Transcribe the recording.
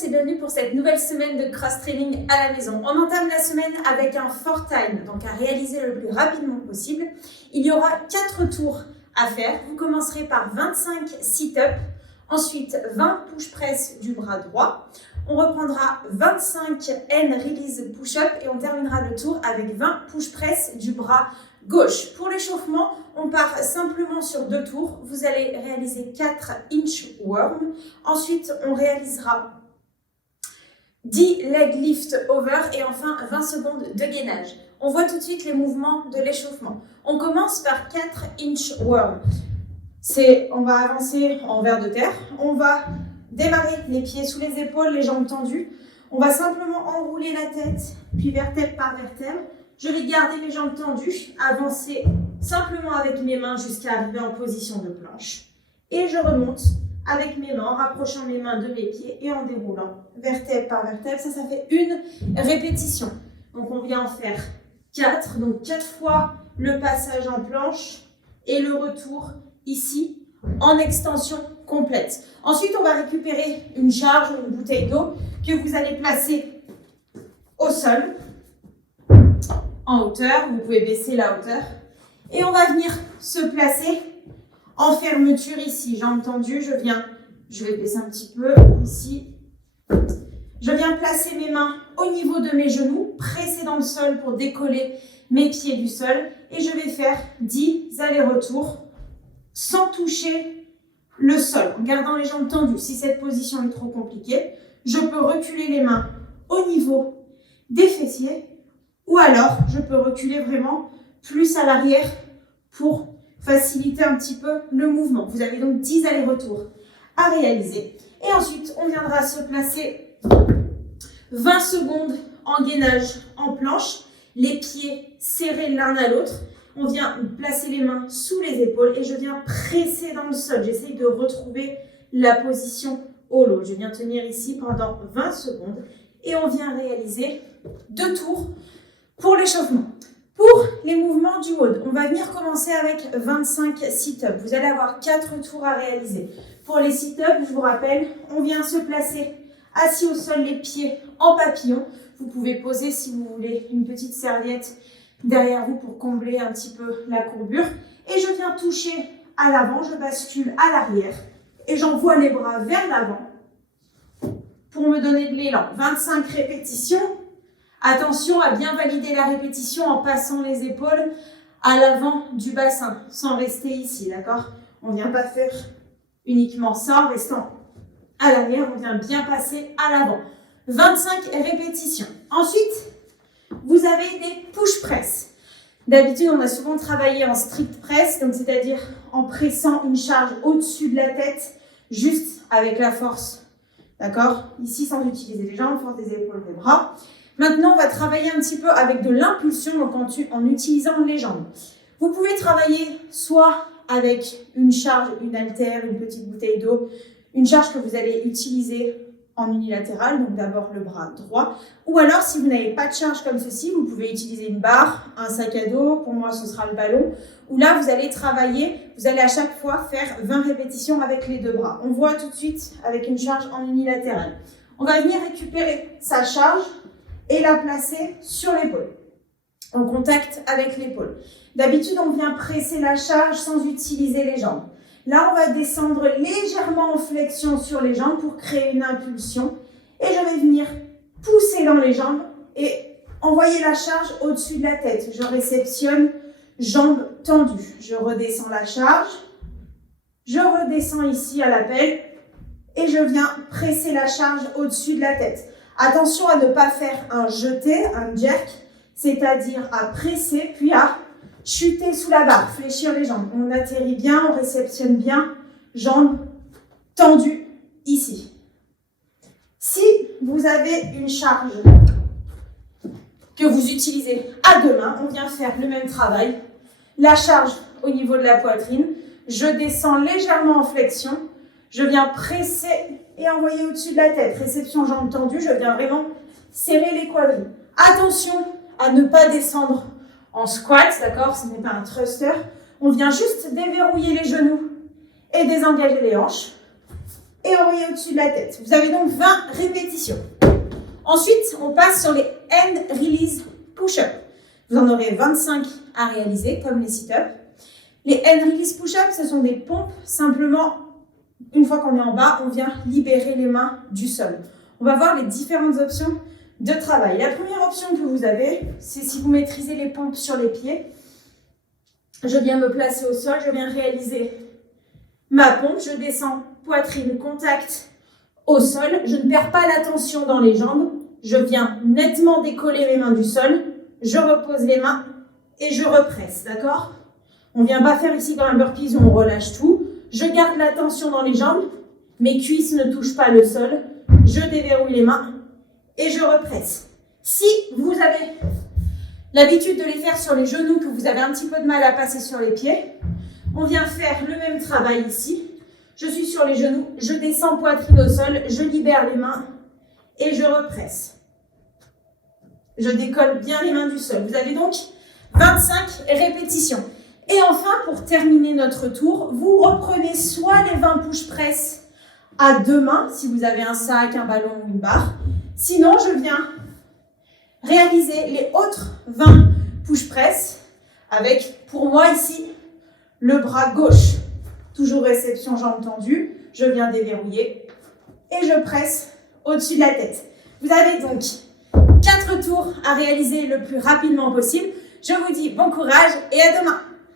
tous et bienvenue pour cette nouvelle semaine de cross-training à la maison. On entame la semaine avec un 4 time, donc à réaliser le plus rapidement possible. Il y aura 4 tours à faire. Vous commencerez par 25 sit-up, ensuite 20 push-press du bras droit. On reprendra 25 hand release push-up et on terminera le tour avec 20 push-press du bras gauche. Pour l'échauffement, on part simplement sur 2 tours. Vous allez réaliser 4 inchworm. Ensuite, on réalisera 10 leg lift over et enfin 20 secondes de gainage. On voit tout de suite les mouvements de l'échauffement. On commence par 4 inchworm. On va avancer en vers de terre. On va démarrer les pieds sous les épaules, les jambes tendues. On va simplement enrouler la tête, puis vertèbre par vertèbre. Je vais garder mes jambes tendues, avancer simplement avec mes mains jusqu'à arriver en position de planche. Et je remonte avec mes mains, en rapprochant mes mains de mes pieds et en déroulant vertèbre par vertèbre. Ça fait une répétition. Donc on vient en faire 4. Donc 4 fois le passage en planche et le retour ici en extension complète. Ensuite, on va récupérer une charge ou une bouteille d'eau que vous allez placer au sol. En hauteur, vous pouvez baisser la hauteur. Et on va venir se placer en fermeture ici, jambes tendues. Je vais baisser un petit peu ici. Je viens placer mes mains au niveau de mes genoux, presser dans le sol pour décoller mes pieds du sol. Et je vais faire 10 allers-retours sans toucher le sol, en gardant les jambes tendues. Si cette position est trop compliquée, je peux reculer les mains au niveau des fessiers. Ou alors, je peux reculer vraiment plus à l'arrière pour faciliter un petit peu le mouvement. Vous avez donc 10 allers-retours à réaliser. Et ensuite, on viendra se placer 20 secondes en gainage en planche, les pieds serrés l'un à l'autre. On vient placer les mains sous les épaules et je viens presser dans le sol. J'essaye de retrouver la position hollow. Je viens tenir ici pendant 20 secondes et on vient réaliser 2 tours pour l'échauffement. Pour les mouvements du WOD, on va venir commencer avec 25 sit-up. Vous allez avoir 4 tours à réaliser. Pour les sit-up, je vous rappelle, on vient se placer assis au sol, les pieds en papillon. Vous pouvez poser, si vous voulez, une petite serviette derrière vous pour combler un petit peu la courbure. Et je viens toucher à l'avant, je bascule à l'arrière et j'envoie les bras vers l'avant pour me donner de l'élan. 25 répétitions. Attention à bien valider la répétition en passant les épaules à l'avant du bassin, sans rester ici, d'accord? On ne vient pas faire uniquement ça en restant à l'arrière, on vient bien passer à l'avant. 25 répétitions. Ensuite, vous avez des push press. D'habitude, on a souvent travaillé en strict press, donc c'est-à-dire en pressant une charge au-dessus de la tête, juste avec la force, d'accord? Ici, sans utiliser les jambes, force des épaules, des bras. Maintenant, on va travailler un petit peu avec de l'impulsion, donc en utilisant les jambes. Vous pouvez travailler soit avec une charge, une haltère, une petite bouteille d'eau, une charge que vous allez utiliser en unilatéral, donc d'abord le bras droit. Ou alors, si vous n'avez pas de charge comme ceci, vous pouvez utiliser une barre, un sac à dos, pour moi ce sera le ballon, où là vous allez travailler, vous allez à chaque fois faire 20 répétitions avec les 2 bras. On voit tout de suite avec une charge en unilatéral. On va venir récupérer sa charge et la placer sur l'épaule, en contact avec l'épaule. D'habitude, on vient presser la charge sans utiliser les jambes. Là, on va descendre légèrement en flexion sur les jambes pour créer une impulsion. Et je vais venir pousser dans les jambes et envoyer la charge au-dessus de la tête. Je réceptionne, jambes tendues. Je redescends la charge. Je redescends ici à l'appel et je viens presser la charge au-dessus de la tête. Attention à ne pas faire un jeté, un jerk, c'est-à-dire à presser puis à chuter sous la barre, fléchir les jambes. On atterrit bien, on réceptionne bien, jambes tendues ici. Si vous avez une charge que vous utilisez à 2 mains, on vient faire le même travail. La charge au niveau de la poitrine, je descends légèrement en flexion, je viens presser et envoyer au-dessus de la tête. Réception jambes tendues, je viens vraiment serrer les quadris. Attention à ne pas descendre en squat, d'accord? Ce n'est pas un thruster. On vient juste déverrouiller les genoux et désengager les hanches. et envoyer au-dessus de la tête. Vous avez donc 20 répétitions. Ensuite, on passe sur les hand release push-up. Vous en aurez 25 à réaliser, comme les sit-ups. Les hand release push-up, ce sont des pompes. Simplement, une fois qu'on est en bas, on vient libérer les mains du sol. On va voir les différentes options de travail. La première option que vous avez, c'est si vous maîtrisez les pompes sur les pieds. Je viens me placer au sol, je viens réaliser ma pompe, je descends poitrine, contact au sol. Je ne perds pas la tension dans les jambes. Je viens nettement décoller mes mains du sol. Je repose les mains et je represse, d'accord? On ne vient pas faire ici comme un burpees où on relâche tout. Je garde la tension dans les jambes. Mes cuisses ne touchent pas le sol. Je déverrouille les mains et je represse. Si vous avez l'habitude de les faire sur les genoux, que vous avez un petit peu de mal à passer sur les pieds, on vient faire le même travail ici. Je suis sur les genoux, je descends poitrine au sol, je libère les mains et je represse. Je décolle bien les mains du sol. Vous avez donc 25 répétitions. Et enfin, pour terminer notre tour, vous reprenez soit les 20 push-press à deux mains, si vous avez un sac, un ballon ou une barre. Sinon, je viens réaliser les autres 20 push-press avec, pour moi ici, le bras gauche. Toujours réception, jambes tendues. Je viens déverrouiller et je presse au-dessus de la tête. Vous avez donc 4 tours à réaliser le plus rapidement possible. Je vous dis bon courage et à demain.